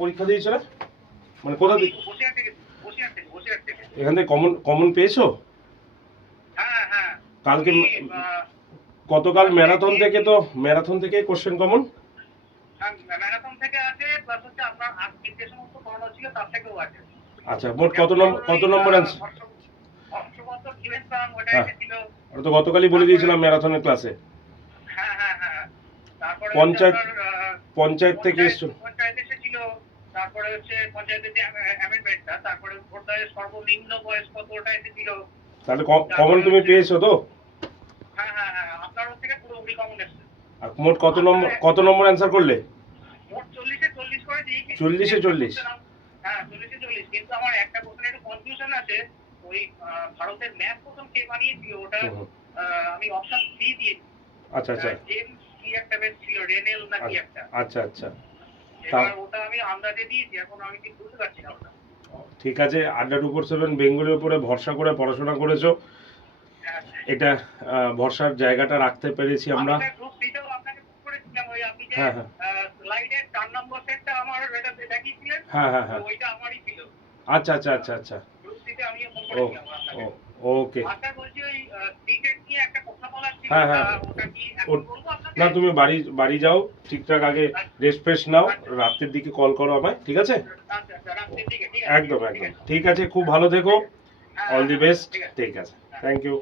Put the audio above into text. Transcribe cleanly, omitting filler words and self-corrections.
পরীক্ষা দিয়েছো না? মানে কোথা থেকে? বসিরহাট থেকে। এখান থেকে কমন কমন পেয়েছো? হ্যাঁ হ্যাঁ। কালকে আহ, গতকাল ম্যারাথন থেকে কোশ্চেন কমন। ম্যারাথন থেকে আছে, প্লাস হচ্ছে আপনার আজকে যে সমস্ত পড়ানো ছিল তার থেকেও আছে। আচ্ছা, মোট কত নম্বর অ্যান্সার? হর্ষবর্ধন ইভেন্টসাম ওটা হ্যাঁ, এসেছিল। ওটা তো গতকালই বলে দিয়েছিলাম ম্যারাথনের ক্লাসে। হ্যাঁ হ্যাঁ হ্যাঁ। তারপরে পঞ্চায়েত থেকে এসছো? পঞ্চায়েত এসেছিল। তারপরে হচ্ছে পঞ্চায়েতের যে অ্যামেন্ডমেন্টটা, তারপরে ভোটারের সর্বনিম্ন বয়স কত ওটা এসেছিল। তাহলে কমন তুমি পেয়েছো তো? হ্যাঁ হ্যাঁ হ্যাঁ, আপনার ওর থেকে পুরো কমন এসেছে। আর মোট কত নম্বর অ্যান্সার করলে? মোট 40-এ 40 করেছি। 40-এ 40? হ্যাঁ 40-এ 40, কিন্তু আমার একটা কোশ্চেনে একটু কনফিউশন আছে। ওই ভারতের ম্যাপ প্রথম কে বানিয়েছিল ওটা, আমি অপশন 3 দিয়েছি। আচ্ছা আচ্ছা। জেমস কি একটা বেশ ছিল, রেনেল না কি একটা। আচ্ছা আচ্ছা। এবার ওটা আমি আন্দাজে দিয়েছি, এখন আমি ঠিক বুঝতে পারছি না ওটা। ঠিক আছে, আড্ডা 247 বেঙ্গলের উপরে ভরসা করে পড়াশোনা করেছো, এটা ভরসার জায়গাটা রাখতে পেরেছি আমরা। গ্রুপ সিটাও আপনাকে বুক করেছিলাম, ওই আপনি যে হ্যাঁ হ্যাঁ স্লাইডে 4 নম্বর সেটটা আমার এটা দেখিয়েছিলেন। হ্যাঁ হ্যাঁ হ্যাঁ, ওইটা আমারই ছিল। আচ্ছা আচ্ছা আচ্ছা আচ্ছা। গ্রুপ সিটে আমি ফোন করেছিলাম আপনাকে। ওকে। আচ্ছা বলছি, ওই সিটের নিয়ে একটা কথা বলার ছিল। হ্যাঁ হ্যাঁ, ওটা কি এখন বলবো আপনাকে? না তুমি বাড়ি যাও, ঠিকঠাক আগে রেস্ট ফ্রেশ নাও, রাতের দিকে কল করো আমায়, ঠিক আছে? আচ্ছা আচ্ছা, রাতের দিকে ঠিক আছে। একদম একদম ঠিক আছে, খুব ভালো থেকো, অল দি বেস্ট, ঠিক আছে, থ্যাংক ইউ।